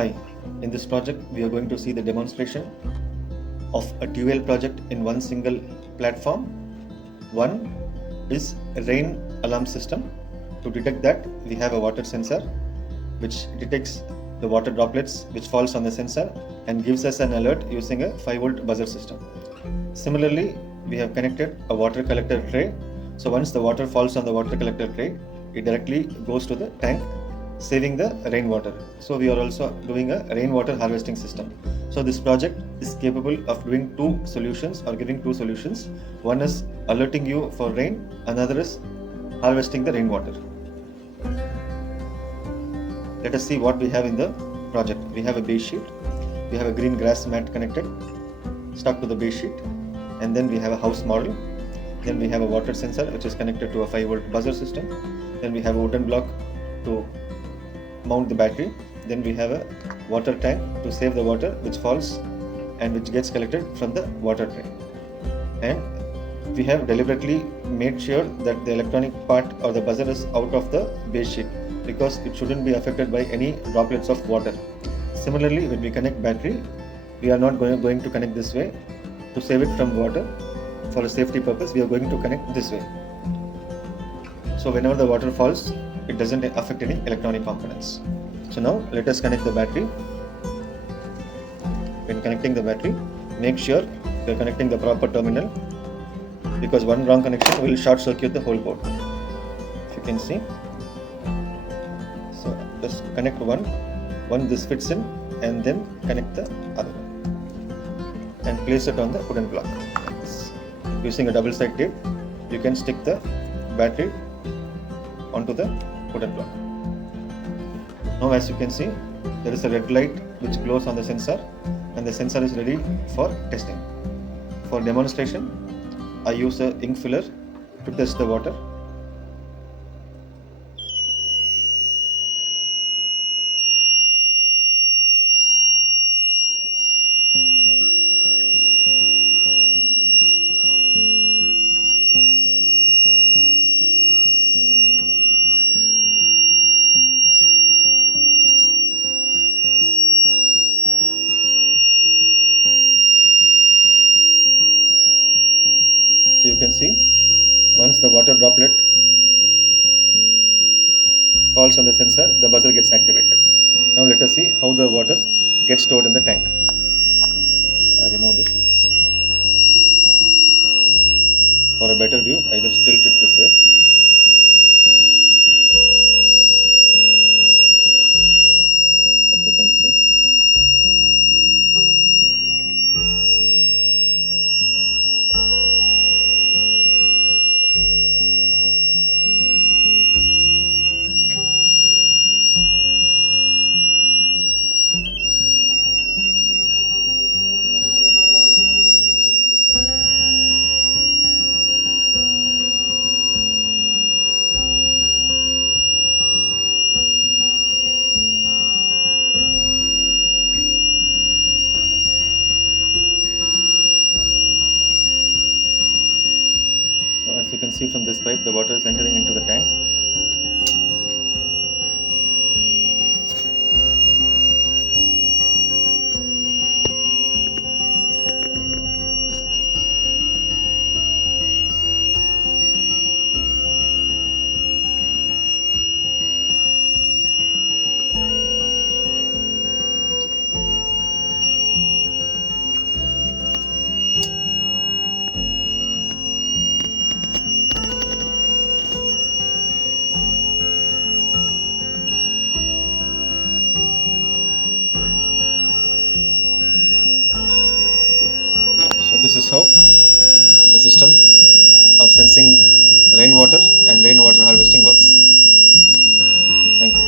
Hi, in this project we are going to see the demonstration of a dual project in one single platform. One is a rain alarm system. To detect that, we have a water sensor which detects the water droplets which falls on the sensor and gives us an alert using a 5-volt buzzer system. Similarly, we have connected a water collector tray. So once the water falls on the water collector tray, it directly goes to the tank, saving the rainwater. So we are also doing a rainwater harvesting system. So this project is capable of doing two solutions or giving two solutions. One is alerting you for rain, another is harvesting the rainwater. Let us see what we have in the project. We have a base sheet. We have a green grass mat connected, stuck to the base sheet. And then we have a house model. Then we have a water sensor which is connected to a 5-volt buzzer system. Then we have a wooden block to mount the battery. Then we have a water tank to save the water which falls and which gets collected from the water tray. And we have deliberately made sure that the electronic part or the buzzer is out of the base sheet because it shouldn't be affected by any droplets of water. Similarly, when we connect battery, we are not going to connect this way. To save it from water, for a safety purpose, we are going to connect this way. So whenever the water falls, it doesn't affect any electronic components. So now let us connect the battery. When connecting the battery, make sure you are connecting the proper terminal because one wrong connection will short circuit the whole board. If you can see. So just connect one this fits in, and then connect the other one and place it on the wooden block. Using a double side tape, you can stick the battery onto the wooden block. Now as you can see, there is a red light which glows on the sensor and the sensor is ready for testing. For demonstration, I use a ink filler to test the water. So you can see, once the water droplet falls on the sensor, the buzzer gets activated. Now let us see how the water gets stored in the tank. I remove this. For a better view, I just tilt it this way. As you can see. So as you can see from this pipe, the water is entering into the tank. So this is how the system of sensing rainwater and rainwater harvesting works. Thank you.